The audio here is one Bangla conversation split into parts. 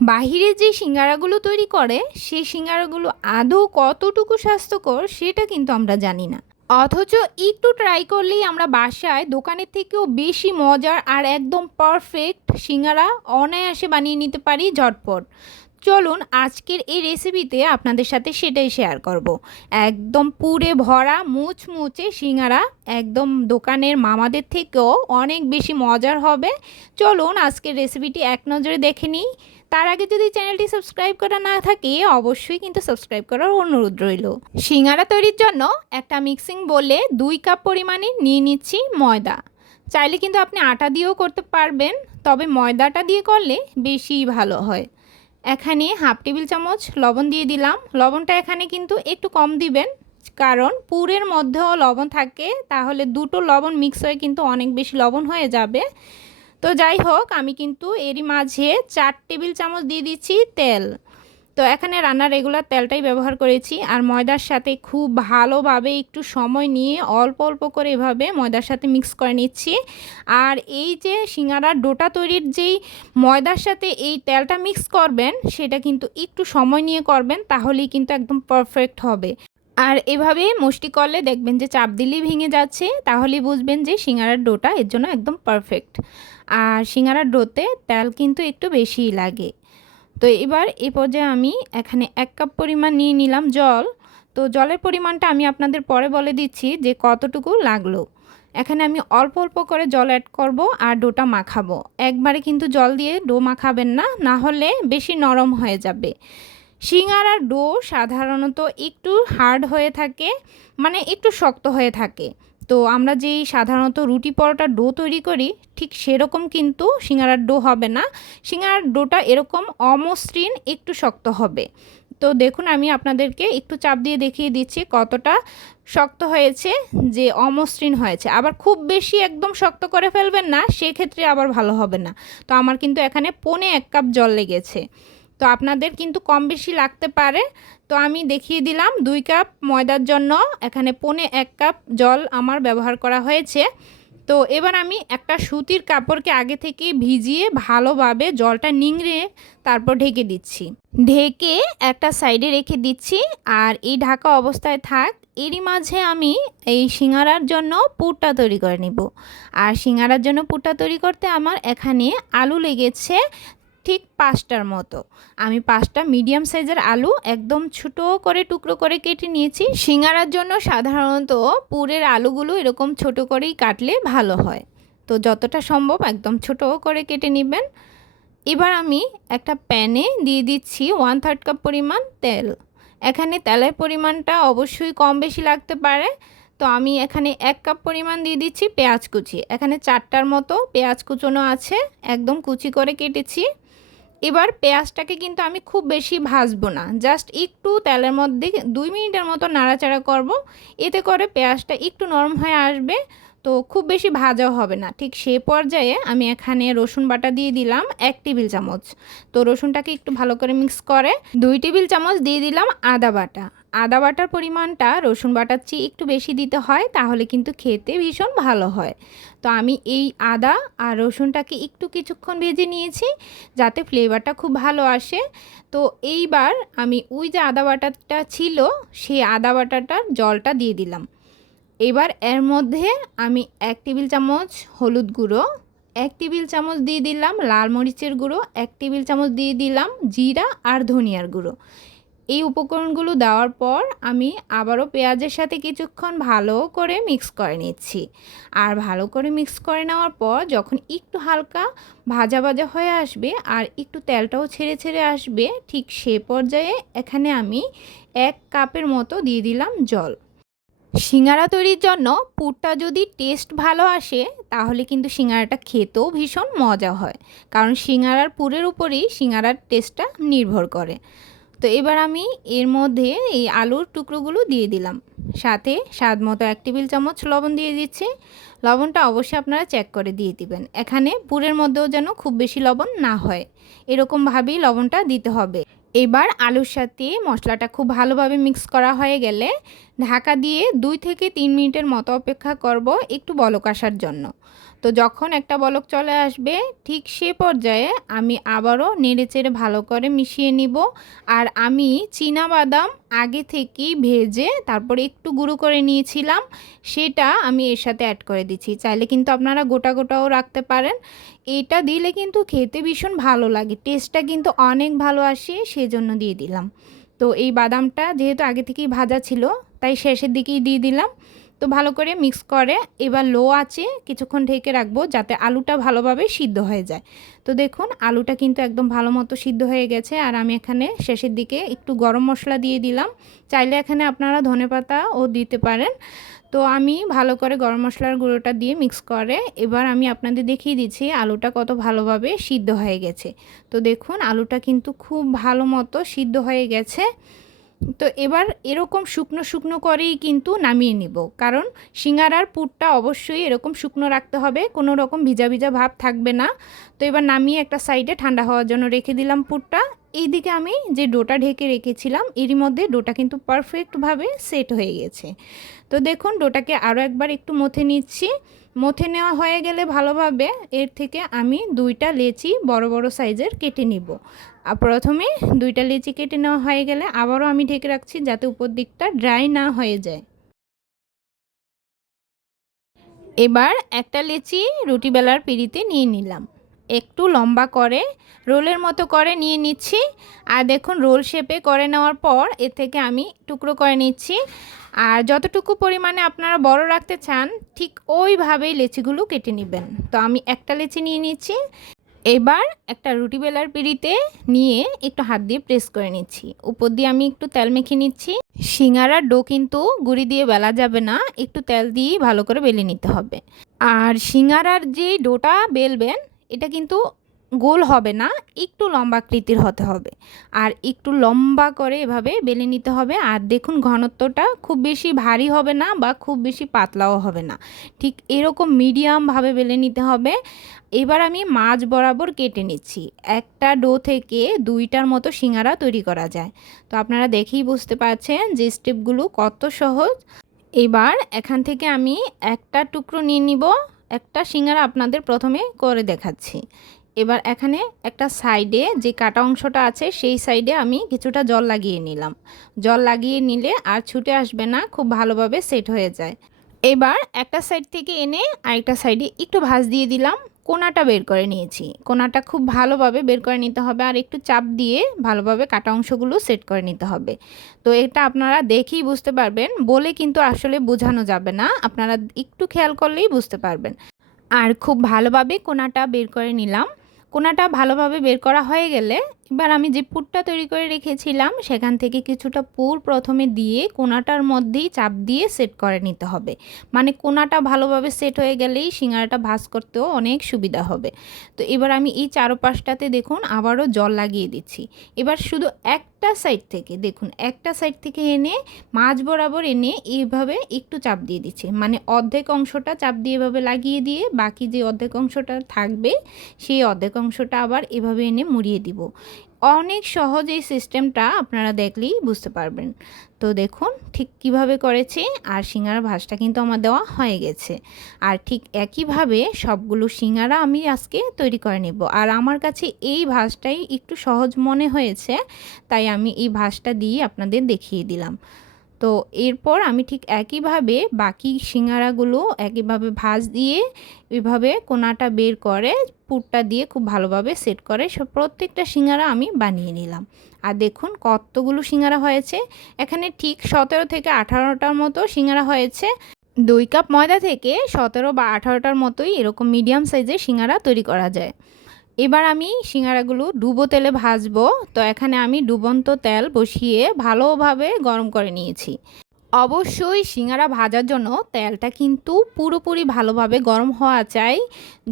বাহিরে যে সিঙ্গারাগুলো তৈরি করে সেই সিঙ্গারাগুলো আদৌ কতটুকু স্বাস্থ্যকর সেটা কিন্তু আমরা জানি না। অথচ একটু ট্রাই করলেই আমরা বাসায় দোকানের থেকেও বেশি মজার আর একদম পারফেক্ট সিঙ্গারা অনায়াসে বানিয়ে নিতে পারি ঝটপট। চলুন আজকের এই রেসিপিতে আপনাদের সাথে সেটাই শেয়ার করব। একদম পুরে ভরা মুচমুচে সিঙ্গারা, একদম দোকানের মামাদের থেকেও অনেক বেশি মজার হবে। চলুন আজকের রেসিপিটি এক নজরে দেখে নিই। তার আগে যদি চ্যানেলটি সাবস্ক্রাইব করা না থাকে অবশ্যই কিন্তু সাবস্ক্রাইব করার অনুরোধ রইল। সিঙ্গারা তৈরির জন্য একটা মিক্সিং বোলে 2 কাপ পরিমাণে নিয়ে নিচ্ছি ময়দা। চাইলে কিন্তু আপনি আটা দিয়েও করতে পারবেন, তবে ময়দাটা দিয়ে করলে বেশি ভালো হয়। এখানে হাফ টেবিল চামচ লবণ দিয়ে দিলাম। লবণটা এখানে কিন্তু একটু কম দিবেন, কারণ পুরের মধ্যেও লবণ থাকে, তাহলে দুটো লবণ মিক্স হয়ে কিন্তু অনেক বেশি লবণ হয়ে যাবে। তো যাই হোক, আমি কিন্তু এরই মাঝে 4 টেবিল চামচ দিয়ে দিচ্ছি তেল। তো এখানে রান্নার রেগুলার তেলটাই ব্যবহার করেছি। আর ময়দার সাথে খুব ভালোভাবে একটু সময় নিয়ে অল্প অল্প করে এভাবে ময়দার সাথে মিক্স করে নিচ্ছি। আর এই যে সিঙ্গারার ডোটা তৈরির যেই ময়দার সাথে এই তেলটা মিক্স করবেন, সেটা কিন্তু একটু সময় নিয়ে করবেন, তাহলেই কিন্তু একদম পারফেক্ট হবে। আর এভাবে মুষ্টি করলে দেখবেন যে চাপ দিলেই ভেঙে যাচ্ছে, তাহলেই বুঝবেন যে সিঙ্গারার ডোটা এর জন্য একদম পারফেক্ট। আর সিঙ্গারার ডোতে তেল কিন্তু একটু বেশিই লাগে। তো এবার এই পর্যায়ে আমি এখানে 1 কাপ পরিমাণ নিয়ে নিলাম জল। তো জলের পরিমাণটা আমি আপনাদের পরে বলে দিচ্ছি যে কতটুকু লাগলো। এখানে আমি অল্প অল্প করে জল অ্যাড করব আর ডোটা মাখাবো। একবারে কিন্তু জল দিয়ে ডো মাখাবেন না, না হলে বেশি নরম হয়ে যাবে। সিঙ্গারার ডো সাধারণত একটু হার্ড হয়ে থাকে, মানে একটু শক্ত হয়ে থাকে। তো আমরা যেই সাধারণত রুটি পরোটার ডো তৈরি করি ঠিক সেরকম কিন্তু সিঙ্গারার ডো হবে না। সিঙ্গারার ডোটা এরকম অমসৃণ একটু শক্ত হবে। তো দেখুন আমি আপনাদেরকে একটু চাপ দিয়ে দেখিয়ে দিচ্ছি কতটা শক্ত হয়েছে, যে অমসৃণ হয়েছে। আবার খুব বেশি একদম শক্ত করে ফেলবেন না, সেক্ষেত্রে আবার ভালো হবে না। তো আমার কিন্তু এখানে 1.25 কাপ জল লেগেছে। তো আপনাদের কিন্তু কম বেশি লাগতে পারে। তো আমি দেখিয়ে দিলাম 2 কাপ ময়দার জন্য এখানে 1.25 কাপ জল আমার ব্যবহার করা হয়েছে। তো এবার আমি একটা সুতির কাপড়কে আগে থেকে ভিজিয়ে ভালোভাবে জলটা নিংড়ে তারপর ঢেকে দিচ্ছি। ঢেকে একটা সাইডে রেখে দিচ্ছি, আর এই ঢাকা অবস্থায় থাক। এরই মাঝে আমি এই সিঙ্গারার জন্য পুরটা তৈরি করে নিব। আর সিঙ্গারার জন্য পুরটা তৈরি করতে আমার এখানে আলু লেগেছে ঠিক 5টার মতো। আমি 5টা মিডিয়াম সাইজের আলু একদম ছোটো করে টুকরো করে কেটে নিয়েছি। সিঙ্গারার জন্য সাধারণত পুরের আলুগুলো এরকম ছোট করেই কাটলে ভালো হয়। তো যতটা সম্ভব একদম ছোটো করে কেটে নেবেন। এবার আমি একটা প্যানে দিয়ে দিচ্ছি 1/3 কাপ পরিমাণ তেল। এখানে তেলের পরিমাণটা অবশ্যই কম বেশি লাগতে পারে। তো আমি এখানে 1 কাপ পরিমাণ দিয়ে দিচ্ছি পেঁয়াজ কুচি। এখানে 4টার মতো পেঁয়াজ কুচোনো আছে, একদম কুচি করে কেটেছি। এবার পেঁয়াজটাকে কিন্তু আমি খুব বেশি ভাজবো না, জাস্ট একটু তেলের মধ্যে 2 মিনিটের মতো নাড়াচাড়া করব। এতে করে পেঁয়াজটা একটু নরম হয়ে আসবে। তো খুব বেশি ভাজাও হবে না। ঠিক সেই পর্যায়ে আমি এখানে রসুন বাটা দিয়ে দিলাম 1 টেবিল চামচ। তো রসুনটাকে একটু ভালো করে মিক্স করে 2 টেবিল চামচ দিয়ে দিলাম আদা বাটা। আদা বাটার পরিমাণটা রসুন বাটার চেয়ে একটু বেশি দিতে হয়, তাহলে কিন্তু খেতে ভীষণ ভালো হয়। তো আমি এই আদা আর রসুনটাকে একটু কিছুক্ষণ ভেজে নিয়েছি, যাতে ফ্লেভারটা খুব ভালো আসে। তো এইবার আমি ওই যে আদা বাটাটা ছিল সেই আদা বাটাটার জলটা দিয়ে দিলাম। এবার এর মধ্যে আমি 1 টেবিল চামচ হলুদ গুঁড়ো, 1 টেবিল চামচ দিয়ে দিলাম লাল মরিচের গুঁড়ো, 1 টেবিল চামচ দিয়ে দিলাম জিরা আর ধনিয়ার গুঁড়ো। এই উপকরণগুলো দেওয়ার পর আমি আবারও পেঁয়াজের সাথে কিছুক্ষণ ভালো করে মিক্স করে নিচ্ছি। আর ভালো করে মিক্স করে নেওয়ার পর যখন একটু হালকা ভাজা ভাজা হয়ে আসবে আর একটু তেলটাও ছেড়ে ছেড়ে আসবে, ঠিক সে পর্যায়ে এখানে আমি 1 কাপের মতো দিয়ে দিলাম জল। সিঙ্গারা তৈরির জন্য পুরটা যদি টেস্ট ভালো আসে, তাহলে কিন্তু সিঙ্গারাটা খেতেও ভীষণ মজা হয়, কারণ সিঙ্গারার পুরের উপরেই সিঙ্গারার টেস্টটা নির্ভর করে। তো এবার আমি এর মধ্যে এই আলুর টুকরোগুলো দিয়ে দিলাম, সাথে স্বাদ মতো 1 টেবিল চামচ লবণ দিয়ে দিচ্ছি। লবণটা অবশ্যই আপনারা চেক করে দিয়ে দিবেন। এখানে পুরের মধ্যেও যেন খুব বেশি লবণ না হয়, এরকমভাবেই লবণটা দিতে হবে। এবার আলুর সাথে মশলাটা খুব ভালোভাবে মিক্স করা হয়ে গেলে ঢাকা দিয়ে 2 থেকে 3 মিনিটের মতো অপেক্ষা করব একটু বলক আসার জন্য। তো যখন একটা বলক চলে আসবে ঠিক সে পর্যায়ে আমি আবারও নেড়েচেড়ে ভালো করে মিশিয়ে নিব। আর আমি বাদাম আগে থেকেই ভেজে তারপরে একটু গুঁড়ো করে নিয়েছিলাম, সেটা আমি এর সাথে অ্যাড করে দিচ্ছি। চাইলে কিন্তু আপনারা গোটা গোটাও রাখতে পারেন। এটা দিলে কিন্তু খেতে ভীষণ ভালো লাগে, টেস্টটা কিন্তু অনেক ভালো আসে, সেজন্য দিয়ে দিলাম। তো এই বাদামটা যেহেতু আগে থেকেই ভাজা ছিল তাই শেষের দিকেই দিয়ে দিলাম। তো ভালো করে মিক্স করে এবার লো আঁচে কিছুক্ষণ ঢেকে রাখবো যাতে আলুটা ভালোভাবে সিদ্ধ হয়ে যায়। তো দেখুন আলুটা কিন্তু একদম ভালো মতো সিদ্ধ হয়ে গেছে। আর আমি এখানে শেষের দিকে একটু গরম মশলা দিয়ে দিলাম, চাইলে এখানে আপনারা ধনেপাতাও দিতে পারেন। তো আমি ভালো করে গরম মশলার গুঁড়োটা দিয়ে মিক্স করে এবার আমি আপনাদের দেখিয়ে দিচ্ছি আলুটা কত ভালোভাবে সিদ্ধ হয়ে গেছে। তো দেখুন আলুটা কিন্তু খুব ভালো মতো সিদ্ধ হয়ে গেছে। তো এবার এরকম শুকনো শুকনো করেই কিন্তু নামিয়ে নিব, কারণ সিঙ্গারার পুরটা অবশ্যই এরকম শুকনো রাখতে হবে, কোনো রকম ভিজা ভিজা ভাব থাকবে না। তো এবার নামিয়ে একটা সাইডে ঠান্ডা হওয়ার জন্য রেখে দিলাম পুরটা। এইদিকে আমি যে ডোটা ঢেকে রেখেছিলাম এরই মধ্যে ডোটা কিন্তু পারফেক্টভাবে সেট হয়ে গেছে। তো দেখুন ডোটাকে আরও একবার একটু মথে নিচ্ছি। মথে নেওয়া হয়ে গেলে ভালোভাবে এর থেকে আমি 2টা লেচি বড় বড় সাইজের কেটে নিব। আর প্রথমে 2টা লেচি কেটে নেওয়া হয়ে গেলে আবারও আমি ঢেকে রাখছি যাতে উপর দিকটা ড্রাই না হয়ে যায়। এবার একটা লেচি রুটি বেলার পিঁড়িতে নিয়ে নিলাম, একটু লম্বা করে রোলের মতো করে নিয়ে নিচ্ছি। আর দেখুন রোল শেপে করে নেওয়ার পর এর থেকে আমি টুকরো করে নিচ্ছি। আর যতটুকু পরিমাণে আপনারা বড় রাখতে চান ঠিক ওইভাবেই লেচিগুলো কেটে নেবেন। তো আমি একটা লেচি নিয়ে নিচ্ছি। এবার একটা রুটি বেলার পিঁড়িতে নিয়ে একটু হাত দিয়ে প্রেস করে নিচ্ছি, উপর দিয়ে আমি একটু তেল মেখে নিচ্ছি। সিঙ্গারার ডো কিন্তু গুঁড়ি দিয়ে বেলা যাবে না, একটু তেল দিয়ে ভালো করে বেলে নিতে হবে। আর সিঙ্গারার যে ডোটা বেলবেন এটা কিন্তু গোল হবে না, একটু লম্বা আকৃতির হতে হবে। আর একটু লম্বা করে এভাবে বেলে নিতে হবে। আর দেখুন ঘনত্বটা খুব বেশি ভারী হবে না বা খুব বেশি পাতলাও হবে না, ঠিক এরকম মিডিয়ামভাবে বেলে নিতে হবে। এবার আমি মাঝ বরাবর কেটে নিচ্ছি, একটা ডো থেকে 2টার মতো সিঙ্গারা তৈরি করা যায়। তো আপনারা দেখেই বুঝতে পারছেন যে স্টেপগুলো কত সহজ। এবার এখান থেকে আমি একটা টুকরো নিয়ে নিব, একটা সিঙ্গারা আপনাদের প্রথমে করে দেখাচ্ছি। এবার এখানে একটা সাইডে যে কাটা অংশটা আছে সেই সাইডে আমি কিছুটা জল লাগিয়ে নিলাম। জল লাগিয়ে নিলে আর ছুটে আসবে না, খুব ভালোভাবে সেট হয়ে যায়। এবার একটা সাইড থেকে এনে আরেকটা সাইডে একটু ভাঁজ দিয়ে দিলাম, কোনাটা বের করে নিয়েছি। কোনাটা খুব ভালোভাবে বের করে নিতে হবে আর একটু চাপ দিয়ে ভালোভাবে কাটা অংশগুলো সেট করে নিতে হবে। তো এটা আপনারা দেখেই বুঝতে পারবেন, বলে কিন্তু আসলে বোঝানো যাবে না, আপনারা একটু খেয়াল করলেই বুঝতে পারবেন। আর খুব ভালোভাবে কোনাটা বের করে নিলাম। কোনাটা ভালোভাবে বের করা হয়ে গেলে এবার আমি যে পুরটা তৈরি করে রেখেছিলাম সেখান থেকে কিছুটা পুর প্রথমে দিয়ে কোনাটার মধ্যেই চাপ দিয়ে সেট করে নিতে হবে। মানে কোনাটা ভালোভাবে সেট হয়ে গেলেই সিঙ্গারাটা ভাঁজ করতেও অনেক সুবিধা হবে। তো এবার আমি এই চারপাশটাতে দেখুন আবারও জল লাগিয়ে দিচ্ছি। এবার শুধু একটা সাইড থেকে দেখুন, একটা সাইড থেকে এনে মাঝ বরাবর এনে এইভাবে একটু চাপ দিয়ে দিচ্ছি, মানে অর্ধেক অংশটা চাপ দিয়ে এভাবে লাগিয়ে দিয়ে বাকি যে অর্ধেক অংশটা থাকবে সেই অর্ধেক অংশটা আবার এভাবে এনে মুড়িয়ে দিব। অনেক সহজ এই সিস্টেমটা, আপনারা দেখলেই বুঝতে পারবেন। তো দেখুন ঠিক কিভাবে করেছি। আর সিঙ্গারা ভাঁজটা কিন্তু আমার দেওয়া হয়ে গেছে। আর ঠিক একইভাবে সবগুলো সিঙ্গারা আমি আজকে তৈরি করে নেব। আর আমার কাছে এই ভাঁজটাই একটু সহজ মনে হয়েছে, তাই আমি এই ভাঁজটা দিয়ে আপনাদের দেখিয়ে দিলাম। তো এরপর আমি ঠিক একইভাবে বাকি সিঙ্গারাগুলো একইভাবে ভাঁজ দিয়ে এভাবে কোনাটা বের করে পুরটা দিয়ে খুব ভালোভাবে সেট করে সব প্রত্যেকটা সিঙ্গারা আমি বানিয়ে নিলাম। আর দেখুন কতগুলো সিঙ্গারা হয়েছে, এখানে ঠিক 17 থেকে 18টার মতো সিঙ্গারা হয়েছে। 2 কাপ ময়দা থেকে 17 বা 18টার মতোই এরকম মিডিয়াম সাইজের সিঙ্গারা তৈরি করা যায়। এবার আমি সিঙ্গারাগুলো ডুবো তেলে ভাজবো। তো এখানে আমি ডুবন্ত তেল বসিয়ে ভালোভাবে গরম করে নিয়েছি। অবশ্যই সিঙ্গারা ভাজার জন্য তেলটা কিন্তু পুরোপুরি ভালোভাবে গরম হওয়া চাই।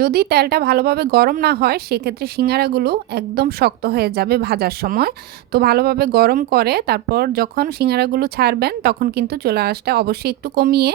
যদি তেলটা ভালোভাবে গরম না হয় সেক্ষেত্রে সিঙ্গারাগুলো একদম শক্ত হয়ে যাবে ভাজার সময়। তো ভালোভাবে গরম করে তারপর যখন সিঙ্গারাগুলো ছাড়বেন তখন কিন্তু চুলার আঁচটা অবশ্যই একটু কমিয়ে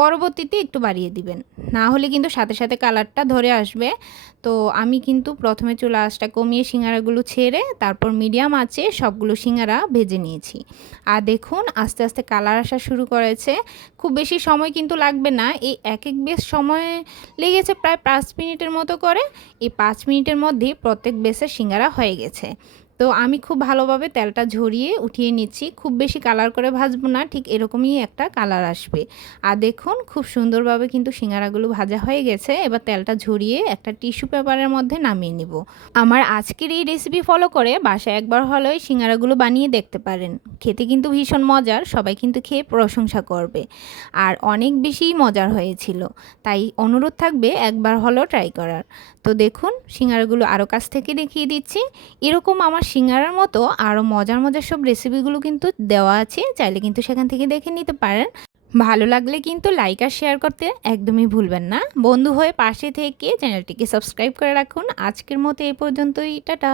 পরবর্তীতে একটু বাড়িয়ে দিবেন, না হলে কিন্তু সাথে সাথে কালারটা ধরে আসবে। তো আমি কিন্তু প্রথমে চুলা আঁচটা কমিয়ে সিঙ্গারাগুলো ছেড়ে তারপর মিডিয়াম আঁচে সবগুলো সিঙ্গারা ভেজে নিয়েছি। আর দেখুন আস্তে আস্তে কালার আসা শুরু করেছে। খুব বেশি সময় কিন্তু লাগবে না, এই এক বেশ সময় লেগেছে প্রায় 5 মিনিটের মতো করে। এই 5 মিনিটের মধ্যেই প্রত্যেক বেসের সিঙ্গারা হয়ে গেছে। তো আমি খুব ভালোভাবে তেলটা ঝরিয়ে উঠিয়ে নিচ্ছি, খুব বেশি কালার করে ভাজবো না, ঠিক এরকমই একটা কালার আসবে। আর দেখুন খুব সুন্দরভাবে কিন্তু সিঙ্গারাগুলো ভাজা হয়ে গেছে। এবার তেলটা ঝরিয়ে একটা টিস্যু পেপারের মধ্যে নামিয়ে নিব। আমার আজকের এই রেসিপি ফলো করে বাসায় একবার হলেও সিঙ্গারাগুলো বানিয়ে দেখতে পারেন, খেতে কিন্তু ভীষণ মজার, সবাই কিন্তু খেয়ে প্রশংসা করবে আর অনেক বেশি মজার হয়েছিল। তাই অনুরোধ থাকবে একবার হলেও ট্রাই করার। তো দেখুন সিঙ্গারাগুলো আরও কাছ থেকে দেখিয়ে দিচ্ছি। এরকম আমার সিঙ্গারার মতো আরও মজার মজার সব রেসিপিগুলো কিন্তু দেওয়া আছে, চাইলে কিন্তু সেখান থেকে দেখে নিতে পারেন। ভালো লাগলে কিন্তু লাইক আর শেয়ার করতে একদমই ভুলবেন না। বন্ধু হয়ে পাশে থেকে চ্যানেলটিকে সাবস্ক্রাইব করে রাখুন। আজকের মতো এ পর্যন্তই, টাটা।